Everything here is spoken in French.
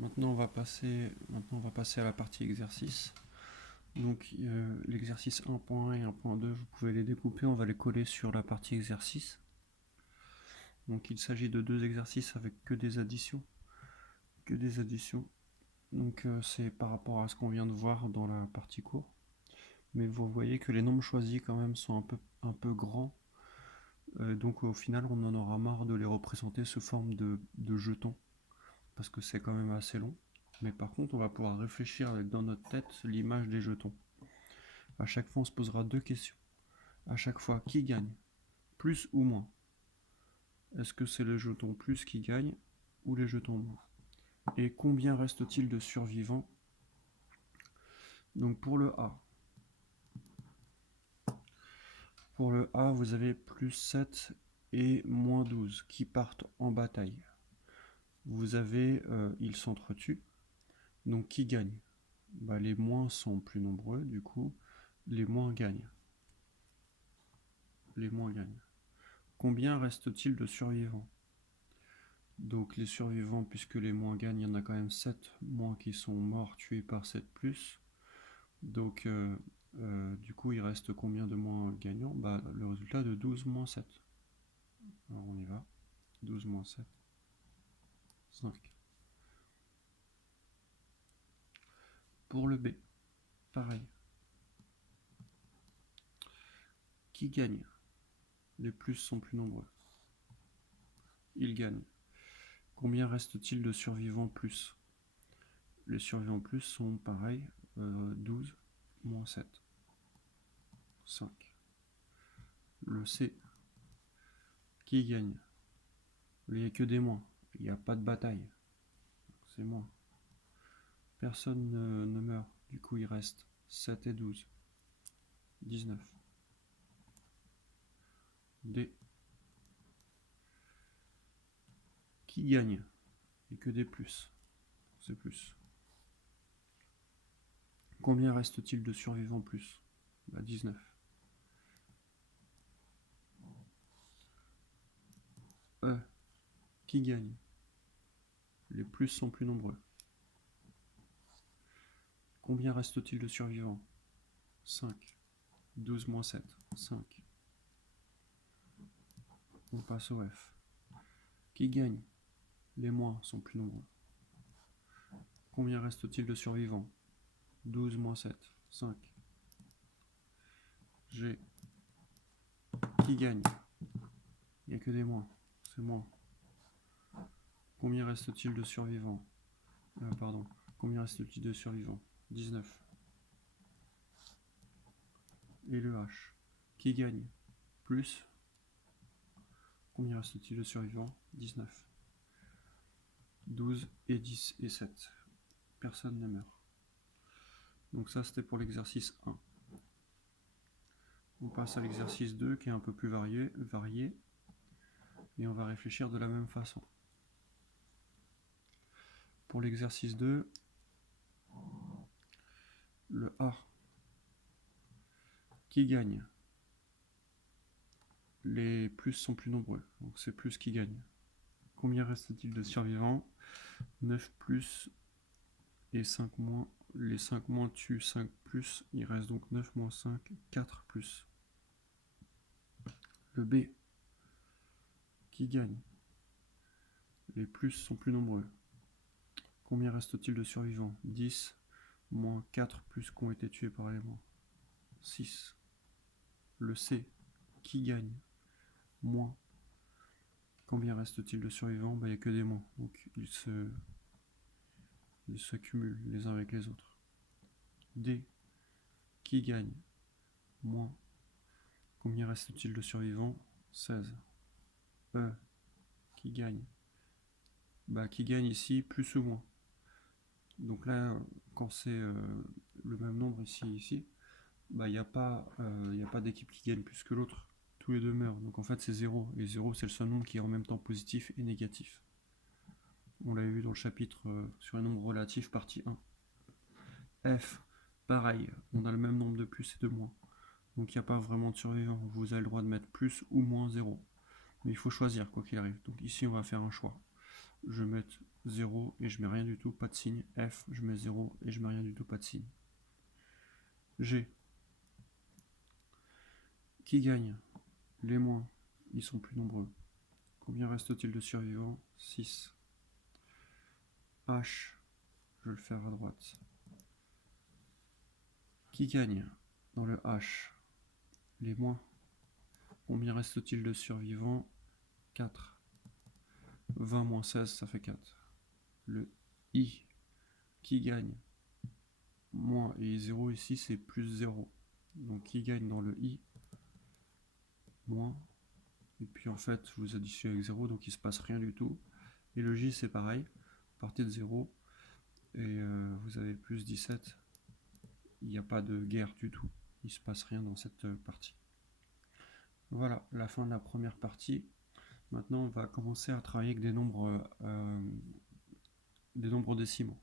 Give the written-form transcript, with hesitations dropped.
Maintenant, on va passer à la partie exercice. Donc, l'exercice 1.1 et 1.2, vous pouvez les découper, on va les coller sur la partie exercice. Donc, il s'agit de deux exercices avec que des additions. Donc, c'est par rapport à ce qu'on vient de voir dans la partie cours. Mais vous voyez que les nombres choisis, quand même, sont un peu grands. Donc, au final, on en aura marre de les représenter sous forme de jetons. Parce que c'est quand même assez long. Mais par contre, on va pouvoir réfléchir avec dans notre tête l'image des jetons. À chaque fois, on se posera deux questions. À chaque fois, qui gagne? Plus ou moins? Est-ce que c'est les jetons plus qui gagnent ou les jetons moins? Et combien reste-t-il de survivants? Donc pour le A, vous avez plus 7 et moins 12 qui partent en bataille. Vous avez, ils s'entretuent. Donc qui gagne? Les moins sont plus nombreux, du coup, les moins gagnent. Combien reste-t-il de survivants? Donc les survivants, puisque les moins gagnent, il y en a quand même 7 moins qui sont morts tués par 7 plus. Donc du coup, il reste combien de moins gagnants? Le résultat de 12 moins 7. Alors on y va. 12 moins 7. 5. Pour le B, pareil. Qui gagne? Les plus sont plus nombreux. Ils gagnent. Combien reste-t-il de survivants plus? Les survivants plus sont pareils. 12 moins 7. 5. Le C. Qui gagne? Il n'y a que des moins. Il n'y a pas de bataille. C'est moins. Personne ne meurt. Du coup, il reste 7 et 12. 19. D. Qui gagne? Il n'y a que des plus. C'est plus. Combien reste-t-il de survivants plus? 19. E. Qui gagne? Les plus sont plus nombreux. Combien reste-t-il de survivants? 5. 12 moins 7. 5. On passe au F. Qui gagne? Les moins sont plus nombreux. Combien reste-t-il de survivants? 12 moins 7. 5. G. Qui gagne? Il n'y a que des moins. C'est moins. Combien reste-t-il de survivants? Combien reste-t-il de survivants? 19. Et le H. Qui gagne? Plus. Combien reste-t-il de survivants? 19. 12 et 10 et 7. Personne ne meurt. Donc ça, c'était pour l'exercice 1. On passe à l'exercice 2 qui est un peu plus varié. Et on va réfléchir de la même façon. Pour l'exercice 2, le A. Qui gagne? Les plus sont plus nombreux, donc c'est plus qui gagne. Combien reste-t-il de survivants? 9 plus et 5 moins. Les 5 moins tuent 5 plus, il reste donc 9 moins 5, 4 plus. Le B. Qui gagne? Les plus sont plus nombreux. Combien reste-t-il de survivants? 10 moins 4 plus qui ont été tués par les moins. 6. Le C. Qui gagne? Moins. Combien reste-t-il de survivants? Il n'y a que des moins, donc ils s'accumulent les uns avec les autres. D. Qui gagne? Moins. Combien reste-t-il de survivants? 16. E. Qui gagne? Qui gagne ici, plus ou moins. Donc là, quand c'est le même nombre ici, il n'y a pas d'équipe qui gagne plus que l'autre. Tous les deux meurent. Donc en fait, c'est 0. Et 0, c'est le seul nombre qui est en même temps positif et négatif. On l'avait vu dans le chapitre sur les nombres relatifs, partie 1. F, pareil, on a le même nombre de plus et de moins. Donc il n'y a pas vraiment de survivants. Vous avez le droit de mettre plus ou moins 0. Mais il faut choisir quoi qu'il arrive. Donc ici, on va faire un choix. Je vais mettre 0 et je mets rien du tout, pas de signe. F, je mets 0 et je mets rien du tout, pas de signe. G. Qui gagne? Les moins, ils sont plus nombreux. Combien reste-t-il de survivants? 6. H, je vais le faire à droite. Qui gagne dans le H? Les moins. Combien reste-t-il de survivants? 4. 20 moins 16, ça fait 4. Le I, qui gagne? Moins et 0 ici, c'est plus 0. Donc qui gagne dans le I? Moins. Et puis en fait, vous additionnez avec 0, donc il ne se passe rien du tout. Et le J, c'est pareil. Partez de 0 et vous avez plus 17. Il n'y a pas de guerre du tout. Il ne se passe rien dans cette partie. Voilà, la fin de la première partie. Maintenant, on va commencer à travailler avec des nombres décimaux.